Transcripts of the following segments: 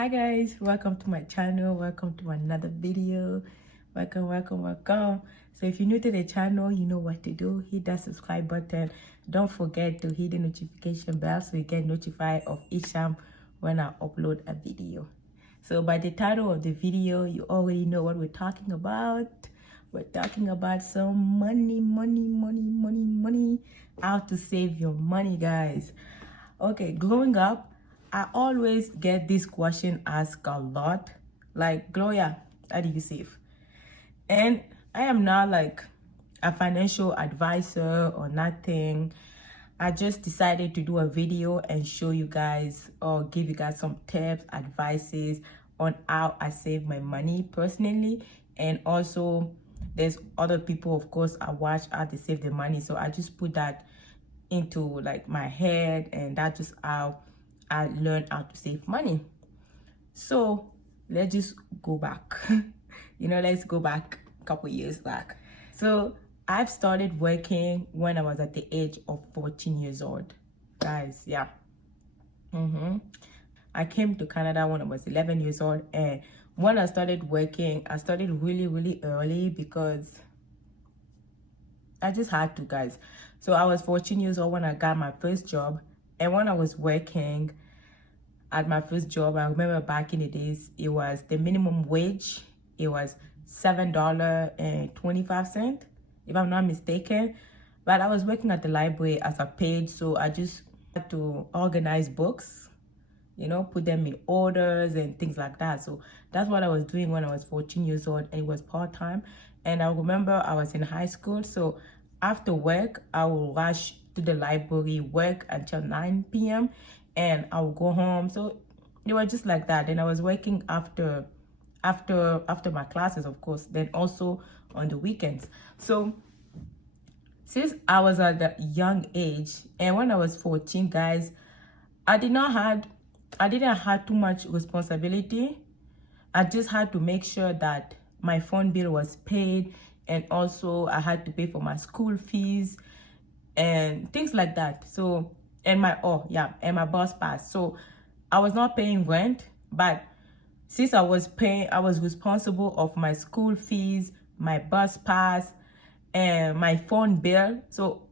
Hi guys, welcome to my channel, welcome to another video. Welcome. So if you're new to the channel, you know what to do. Hit that subscribe button. Don't forget to hit the notification bell so you get notified of each time when I upload a video. So by the title of the video, you already know what we're talking about. We're talking about some money. How to save your money, guys. Okay, growing up, I always get this question asked a lot. Like, Gloria, how do you save? And I am not like a financial advisor or nothing. I just decided to do a video and show you guys or give you guys some tips, advices on how I save my money personally. And also there's other people, of course, I watch how they save their money. So I just put that into like my head, and that's just how I learned how to save money. So let's just go back. Let's go back a couple years back. So I've started working when I was at the age of 14 years old, guys. Yeah. I came to Canada when I was 11 years old, and when I started working, I started really early because I just had to, guys. So I was 14 years old when I got my first job. And when I was working at my first job, I remember back in the days, it was the minimum wage. It was $7.25, if I'm not mistaken. But I was working at the library as a paid, so I just had to organize books, put them in orders and things like that. So that's what I was doing when I was 14 years old, and it was part-time. And I remember I was in high school, so after work, I will rush to the library, work until 9 p.m. and I will go home. So it was just like that. And I was working after my classes, of course, then also on the weekends. So since I was at a young age, and when I was 14, guys, I didn't have too much responsibility. I just had to make sure that my phone bill was paid, and also I had to pay for my school fees and things like that. So, and my bus pass. So I was not paying rent, but since I was responsible of my school fees, my bus pass, and my phone bill. So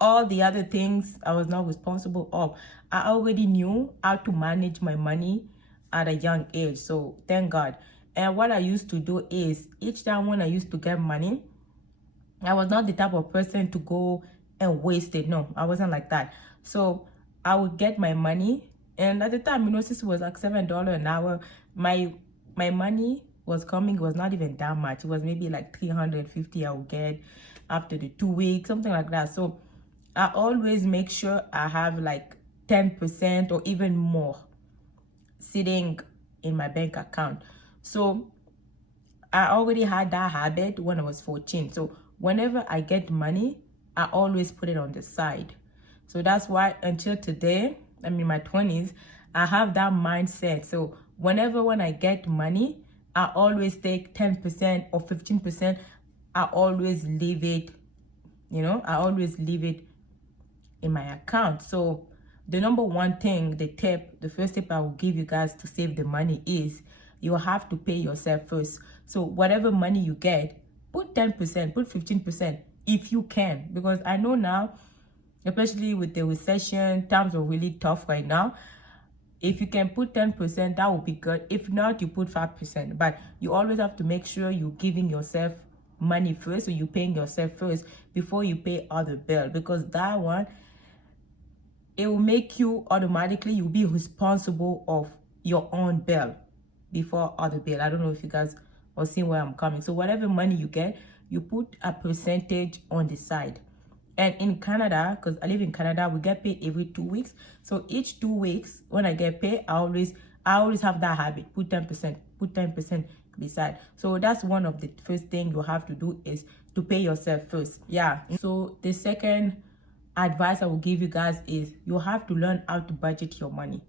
all the other things I was not responsible of. I already knew how to manage my money at a young age, so thank God. And what I used to do is, each time when I used to get money, I was not the type of person to go and waste it. No, I wasn't like that. So I would get my money, and at the time, since it was like $7 an hour, my money was coming. It was not even that much. It was maybe like $350 I would get after the 2 weeks, something like that. So I always make sure I have like 10% or even more sitting in my bank account. So I already had that habit when I was 14. So whenever I get money, I always put it on the side. So that's why until today, I'm in my 20s, I have that mindset. So when I get money, I always take 10% or 15%. I always leave it, I always leave it in my account. So the number one thing, the first tip I will give you guys to save the money is you have to pay yourself first. So whatever money you get, put 10%, put 15% if you can. Because I know now, especially with the recession, times are really tough right now. If you can put 10%, that would be good. If not, you put 5%. But you always have to make sure you're giving yourself money first, or you're paying yourself first before you pay other bill. Because that one, it will make you automatically, you'll be responsible of your own bill before other bill. I don't know if you guys are seeing where I'm coming. So whatever money you get, you put a percentage on the side. And in Canada, because I live in Canada, we get paid every 2 weeks. So each 2 weeks, when I get paid, I always have that habit. Put 10% beside. So that's one of the first thing you have to do, is to pay yourself first. Yeah. So the second advice I will give you guys is you have to learn how to budget your money.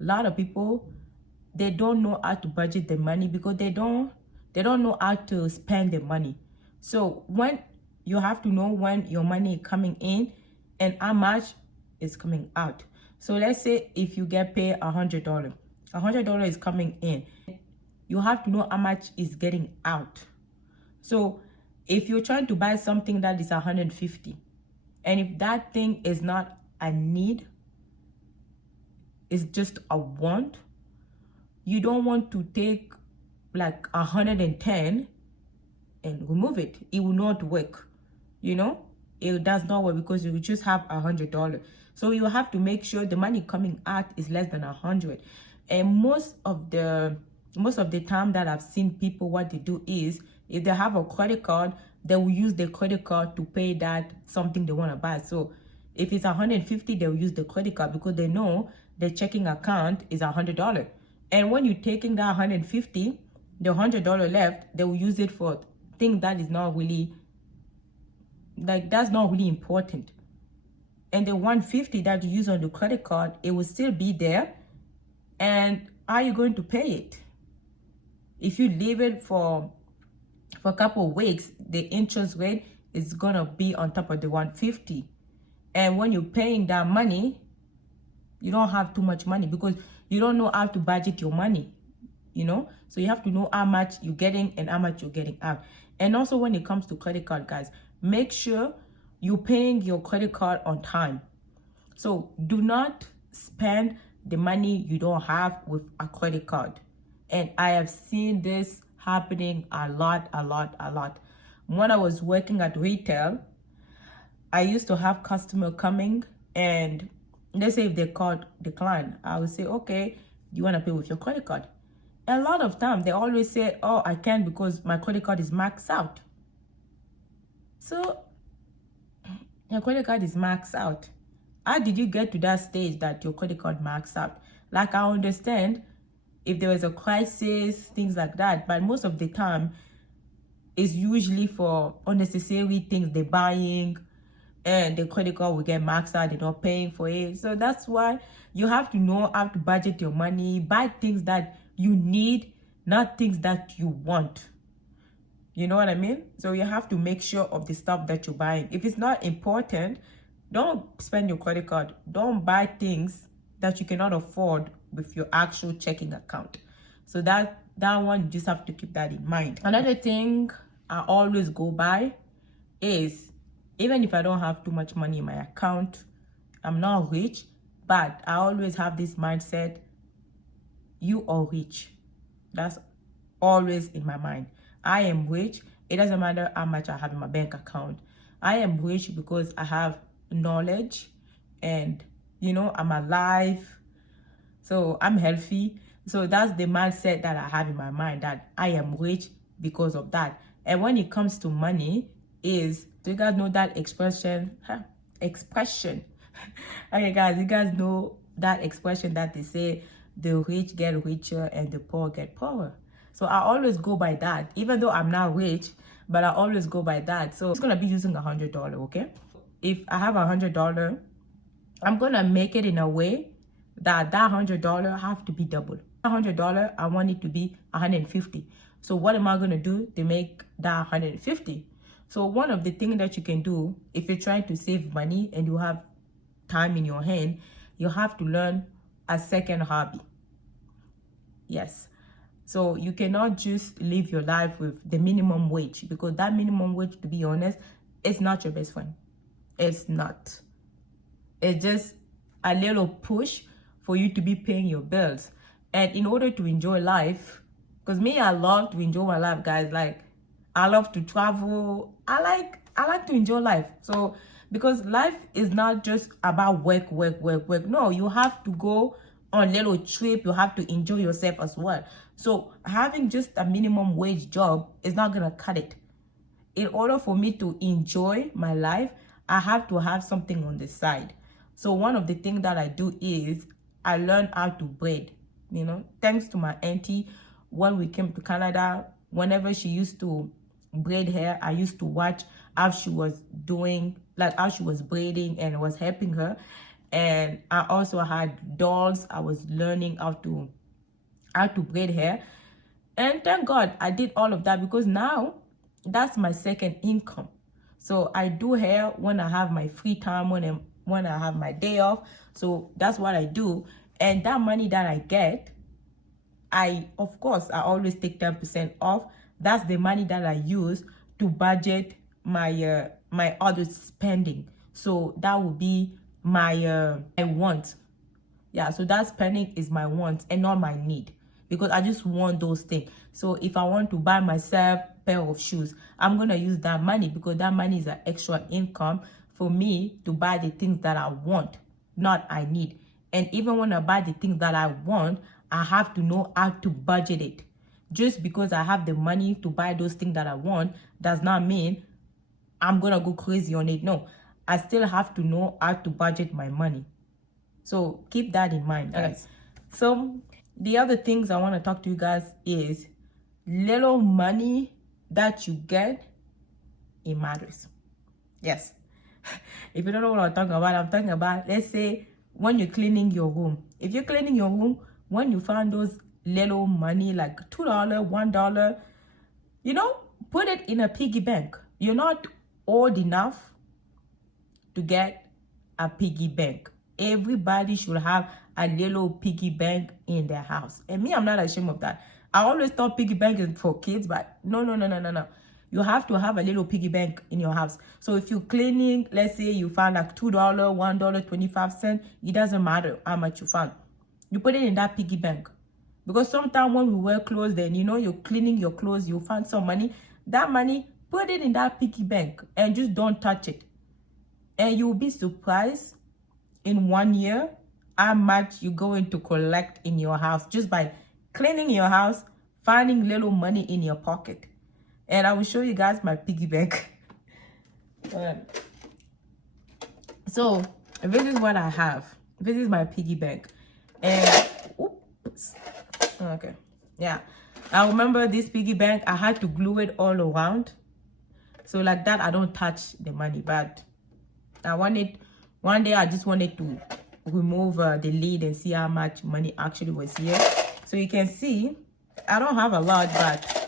A lot of people, they don't know how to budget their money because they don't know how to spend their money. So when you have to know when your money is coming in and how much is coming out. So let's say if you get paid $100, $100 is coming in. You have to know how much is getting out. So if you're trying to buy something that is $150, and if that thing is not a need, it's just a want, you don't want to take like 110 and remove it. It will not work, you know. It does not work because you just have $100. So you have to make sure the money coming out is less than 100. And most of the time that I've seen people, what they do is, if they have a credit card, they will use the credit card to pay that something they want to buy. So if it's 150, they'll use the credit card because they know the checking account is $100. And when you're taking that 150, the $100 left, they will use it for things that is not really, like, that's not really important. And the 150 that you use on the credit card, it will still be there. And how are you going to pay it? If you leave it for a couple of weeks, the interest rate is gonna be on top of the 150. And when you're paying that money, you don't have too much money because you don't know how to budget your money, you know. So you have to know how much you're getting and how much you're getting out. And also when it comes to credit card, guys, make sure you're paying your credit card on time. So do not spend the money you don't have with a credit card. And I have seen this happening a lot. When I was working at retail, I used to have customer coming, and let's say if they called decline, I would say, okay, you want to pay with your credit card? A lot of time they always say, oh, I can't because my credit card is maxed out. So your credit card is maxed out. How did you get to that stage that your credit card maxed out? Like, I understand if there was a crisis, things like that, but most of the time it's usually for unnecessary things they're buying, and the credit card will get maxed out, they're not paying for it. So that's why you have to know how to budget your money, buy things that you need, not things that you want. You know what I mean? So you have to make sure of the stuff that you're buying. If it's not important, don't spend your credit card. Don't buy things that you cannot afford with your actual checking account. So that one, you just have to keep that in mind. Another thing I always go by is, even if I don't have too much money in my account, I'm not rich, but I always have this mindset, you are rich. That's always in my mind. I am rich. It doesn't matter how much I have in my bank account. I am rich because I have knowledge, and you know, I'm alive, so I'm healthy. So that's the mindset that I have in my mind, that I am rich because of that. And when it comes to money, do you guys know that expression? Okay, guys, you guys know that expression that they say, the rich get richer and the poor get poorer. So I always go by that, even though I'm not rich, but I always go by that. So it's gonna be using $100, okay? If I have $100, I'm gonna make it in a way that $100 have to be double. $100, I want it to be 150. So what am I gonna do to make that 150? So one of the things that you can do, if you're trying to save money and you have time in your hand, you have to learn a second hobby. Yes. So you cannot just live your life with the minimum wage, because that minimum wage, to be honest, it's not your best friend. It's not. It's just a little push for you to be paying your bills. And in order to enjoy life, because me, I love to enjoy my life, guys. Like, I love to travel. I like to enjoy life. So because life is not just about work. No, you have to go on a little trip. You have to enjoy yourself as well. So having just a minimum wage job is not gonna cut it. In order for me to enjoy my life, I have to have something on the side. So one of the things that I do is I learn how to braid. You know, thanks to my auntie, when we came to Canada, whenever she used to braid hair, I used to watch how she was doing, like how she was braiding, and was helping her. And I also had dolls. I was learning how to braid hair. And thank God I did all of that, because now that's my second income. So I do hair when I have my free time, when I have my day off. So that's what I do. And that money that I get, of course, I always take 10% off. That's the money that I use to budget my my other spending. So that would be my want. Yeah, so that spending is my want and not my need, because I just want those things. So if I want to buy myself a pair of shoes, I'm gonna use that money, because that money is an extra income for me to buy the things that I want, not I need. And even when I buy the things that I want, I have to know how to budget it. Just because I have the money to buy those things that I want does not mean I'm gonna go crazy on it. No, I still have to know how to budget my money. So keep that in mind, guys. So the other things I want to talk to you guys is little money that you get, it matters. Yes. If you don't know what I'm talking about, let's say when you're cleaning your room. If you're cleaning your room, when you find those little money like $2, $1, you know, put it in a piggy bank. You're not old enough to get a piggy bank. Everybody should have a little piggy bank in their house. And me, I'm not ashamed of that. I always thought piggy bank is for kids, but no. You have to have a little piggy bank in your house. So if you're cleaning, let's say you found like $2, $1, 25 cents, it doesn't matter how much you found. You put it in that piggy bank. Because sometimes when we wear clothes, then you know you're cleaning your clothes, you find some money. That money, put it in that piggy bank and just don't touch it. And you'll be surprised in 1 year how much you're going to collect in your house just by cleaning your house, finding little money in your pocket. And I will show you guys my piggy bank. So this is what I have. This is my piggy bank. And oops. Okay. Yeah. I remember this piggy bank, I had to glue it all around. So like that, I don't touch the money. But one day I just wanted to remove the lid and see how much money actually was here. So you can see, I don't have a lot, but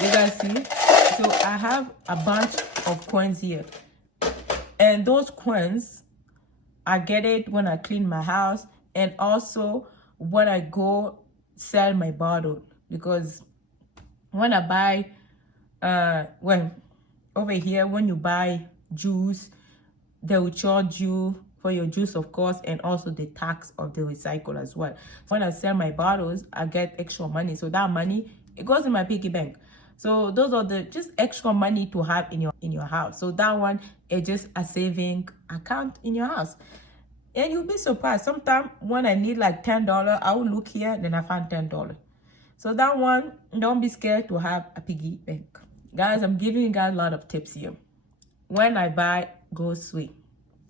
you guys see? So I have a bunch of coins here. And those coins, I get it when I clean my house and also when I go sell my bottle. Because when I buy, over here, when you buy juice, they will charge you for your juice, of course, and also the tax of the recycle as well. When I sell my bottles, I get extra money. So that money, it goes in my piggy bank. So those are the just extra money to have in your house. So that one is just a saving account in your house. And you'll be surprised. Sometimes when I need like $10, I will look here, then I find $10. So that one, don't be scared to have a piggy bank. Guys, I'm giving you guys a lot of tips here. When I buy grocery.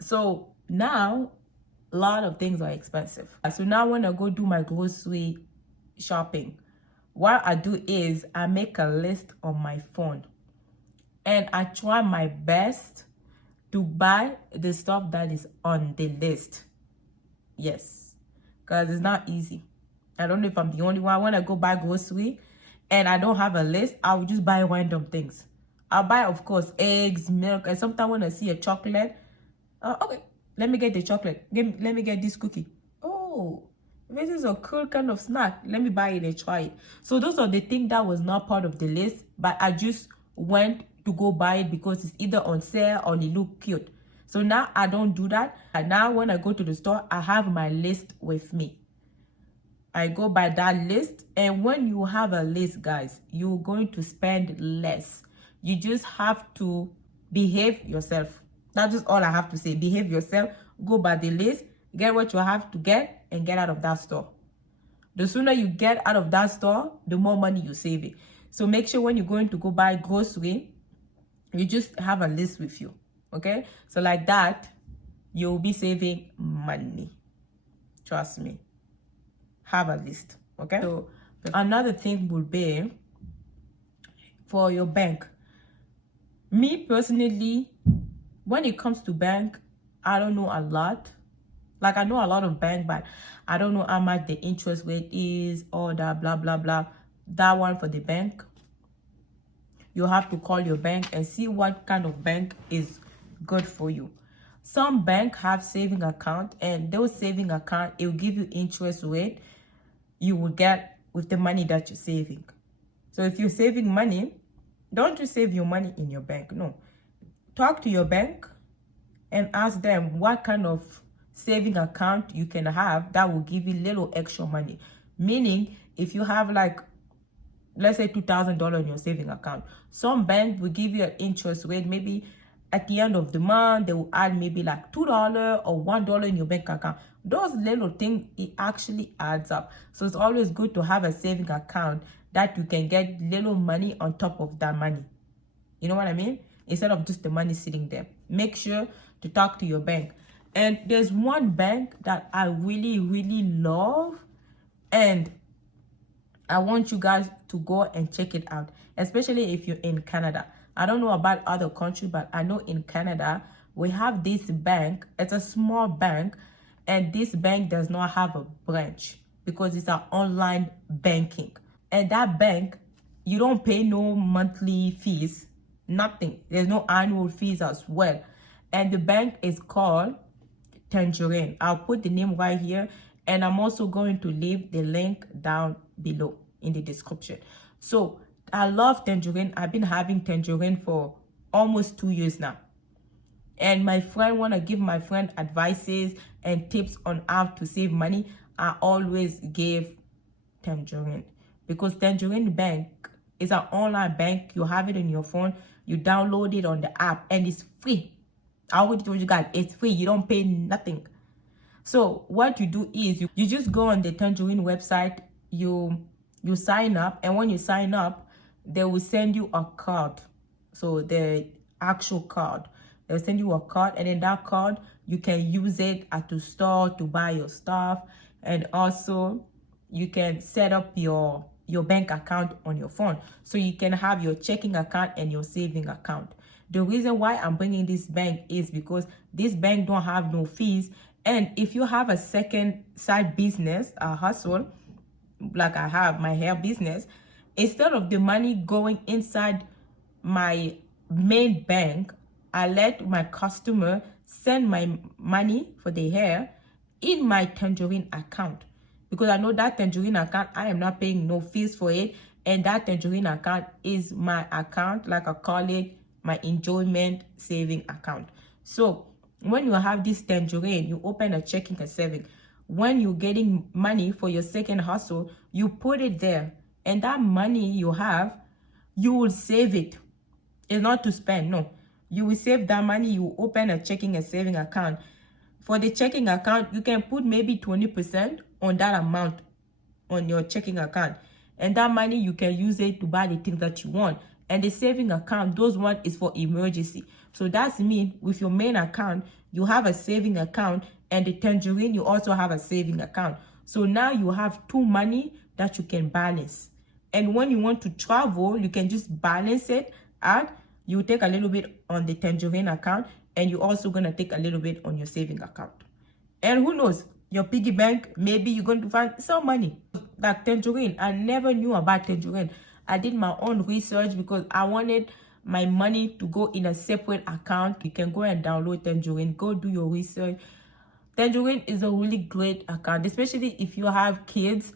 So now, a lot of things are expensive. So now when I go do my grocery shopping, what I do is I make a list on my phone. And I try my best to buy the stuff that is on the list. Yes, because it's not easy. I don't know if I'm the only one. When I go buy grocery and I don't have a list, I will just buy random things. I'll buy, of course, eggs, milk, and sometimes when I see a chocolate, okay, let me get the chocolate. Let me get this cookie. Oh, this is a cool kind of snack. Let me buy it and try it. So those are the things that was not part of the list, but I just went to go buy it because it's either on sale or it look cute. So now I don't do that. And now when I go to the store, I have my list with me. I go by that list. And when you have a list, guys, you're going to spend less. You just have to behave yourself. That's just all I have to say. Behave yourself. Go by the list. Get what you have to get and get out of that store. The sooner you get out of that store, the more money you save it. So make sure when you're going to go buy grocery, you just have a list with you. Okay? So like that, you'll be saving money. Trust me. Have a list. Okay? So another thing would be for your bank. Me personally, when it comes to bank, I don't know a lot. Like I know a lot of bank, but I don't know how much the interest rate is or that blah, blah, blah. That one for the bank. You have to call your bank and see what kind of bank is good for you. Some bank have saving account, and those saving account, it will give you interest rate you will get with the money that you're saving. So if you're saving money, don't just save your money in your bank. No. Talk to your bank and ask them what kind of saving account you can have that will give you little extra money. Meaning, if you have like, let's say $2,000 in your saving account, some bank will give you an interest rate. Maybe at the end of the month, they will add maybe like $2 or $1 in your bank account. Those little things, it actually adds up. So it's always good to have a saving account that you can get little money on top of that money. You know what I mean? Instead of just the money sitting there. Make sure to talk to your bank. And there's one bank that I really, really love, and I want you guys to go and check it out, especially if you're in Canada. I don't know about other countries, but I know in Canada, we have this bank. It's a small bank, and this bank does not have a branch because it's an online banking. And that bank, you don't pay no monthly fees, nothing. There's no annual fees as well. And the bank is called Tangerine. I'll put the name right here, and I'm also going to leave the link down below in the description. So I love Tangerine. I've been having Tangerine for almost 2 years now. And my friend want to give my friend advices and tips on how to save money. I always give Tangerine, because Tangerine Bank is an online bank. You have it on your phone. You download it on the app, and it's free. I already told you guys, it's free. You don't pay nothing. So what you do is you just go on the Tangerine website. You sign up, and when you sign up, they will send you a card. So the actual card, they'll send you a card, and then that card, you can use it at the store to buy your stuff, and also you can set up your bank account on your phone, so you can have your checking account and your saving account. The reason why I'm bringing this bank is because this bank don't have no fees, and if you have a second side business, a hustle, like I have my hair business, instead of the money going inside my main bank, I let my customer send my money for the hair in my Tangerine account, because I know that Tangerine account, I am not paying no fees for it, and that Tangerine account is my account, like I call it my enjoyment saving account. So when you have this Tangerine, you open a checking and saving. When you're getting money for your second hustle, you put it there, and that money you have, you will save it. It's not to spend, no. You will save that money. You open a checking and saving account. For the checking account, you can put maybe 20% on that amount on your checking account, and that money you can use it to buy the things that you want. And the saving account, those one is for emergency. So that's mean with your main account, you have a saving account, and the Tangerine, you also have a saving account. So now you have two money that you can balance. And when you want to travel, you can just balance it out. You take a little bit on the Tangerine account, and you're also going to take a little bit on your saving account. And who knows, your piggy bank, maybe you're going to find some money. Like Tangerine, I never knew about Tangerine. I did my own research because I wanted my money to go in a separate account. You can go and download Tangerine. Go do your research. Tangerine is a really great account, especially if you have kids.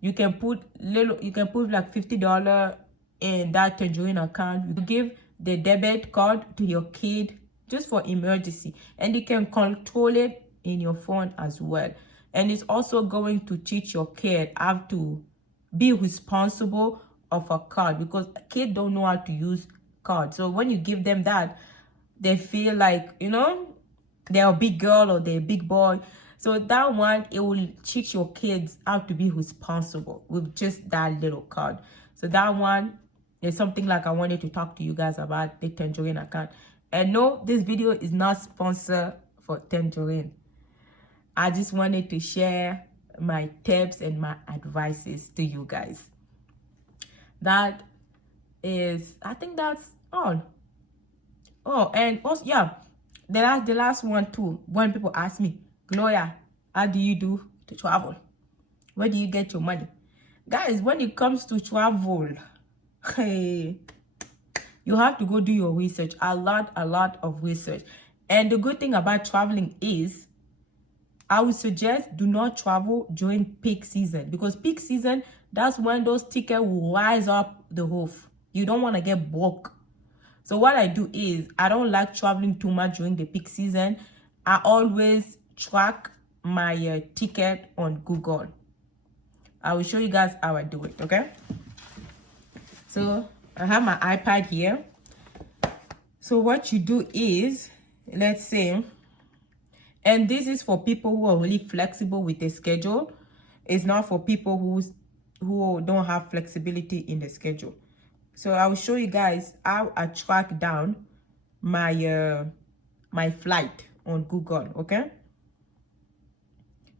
You can put like $50 in that Tangerine account. You give the debit card to your kid just for emergency, and you can control it in your phone as well. And it's also going to teach your kid how to be responsible of a card, because kids don't know how to use cards. So when you give them that, they feel like, you know, they're a big girl or they're a big boy. So that one, it will teach your kids how to be responsible with just that little card. So that one is something like I wanted to talk to you guys about, the Tangerine account. And no, this video is not sponsored for Tangerine. I just wanted to share my tips and my advices to you guys. That is, I think that's all. Oh, and also, yeah, the last one too. When people ask me, Gloria, how do you do to travel? Where do you get your money? Guys, when it comes to travel, hey, you have to go do your research. A lot of research. And the good thing about traveling is, I would suggest do not travel during peak season, because peak season, that's when those tickets will rise up the roof. You don't want to get broke. So what I do is, I don't like traveling too much during the peak season. I always track my ticket on Google. I will show you guys how I do it, okay? So I have my iPad here. So what you do is, let's say, and this is for people who are really flexible with the schedule. It's not for people who don't have flexibility in the schedule. So I will show you guys how I track down my my flight on Google, okay?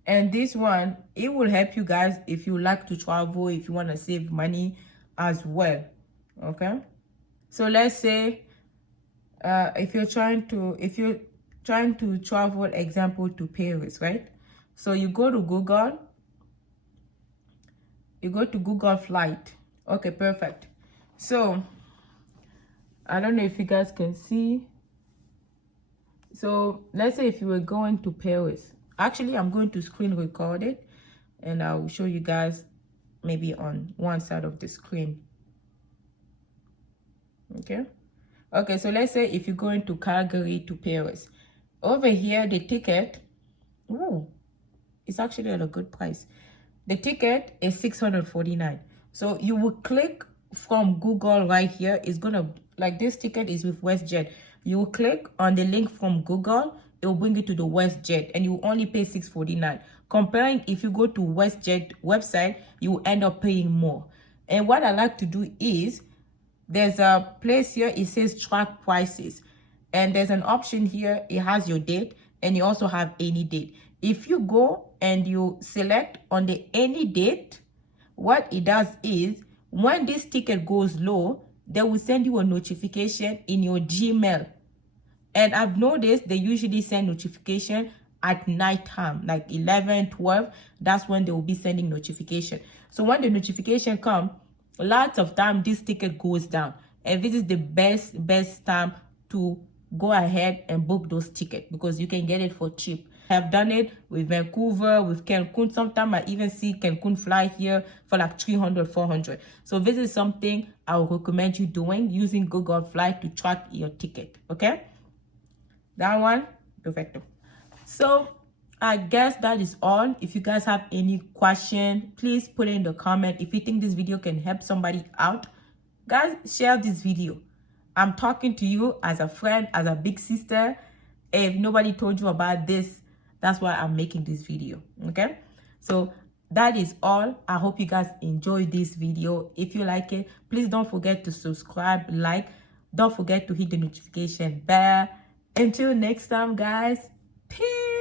And this one, it will help you guys if you like to travel, if you want to save money as well, okay? So let's say if you're trying to travel, example, to Paris, right? So you go to Google, flight. Okay, perfect. So I don't know if you guys can see. So let's say if you were going to Paris, actually I'm going to screen record it, and I'll show you guys maybe on one side of the screen. Okay, so let's say if you're going to Calgary to Paris, over here the ticket, it's actually at a good price. The ticket is $649. So you will click from Google right here. It's gonna, like, this ticket is with WestJet. You will click on the link from Google, it will bring you to the WestJet, and you will only pay $649. Comparing if you go to WestJet website, you will end up paying more. And what I like to do is, there's a place here, it says track prices, and there's an option here, it has your date, and you also have any date. If you go and you select on the any date, what it does is, when this ticket goes low, they will send you a notification in your Gmail. And I've noticed they usually send notification at night time, like 11, 12. That's when they will be sending notification. So when the notification comes, lots of time this ticket goes down, and this is the best time to go ahead and book those tickets, because you can get it for cheap. I've done it with Vancouver, with Cancun. Sometimes I even see Cancun fly here for like 300, 400. So this is something I would recommend you doing, using Google Flight to track your ticket, okay? That one, perfecto. So I guess that is all. If you guys have any question, please put it in the comment. If you think this video can help somebody out, guys, share this video. I'm talking to you as a friend, as a big sister. If nobody told you about this, that's why I'm making this video, okay? So that is all. I hope you guys enjoyed this video. If you like it, please don't forget to subscribe, like. Don't forget to hit the notification bell. Until next time, guys, peace.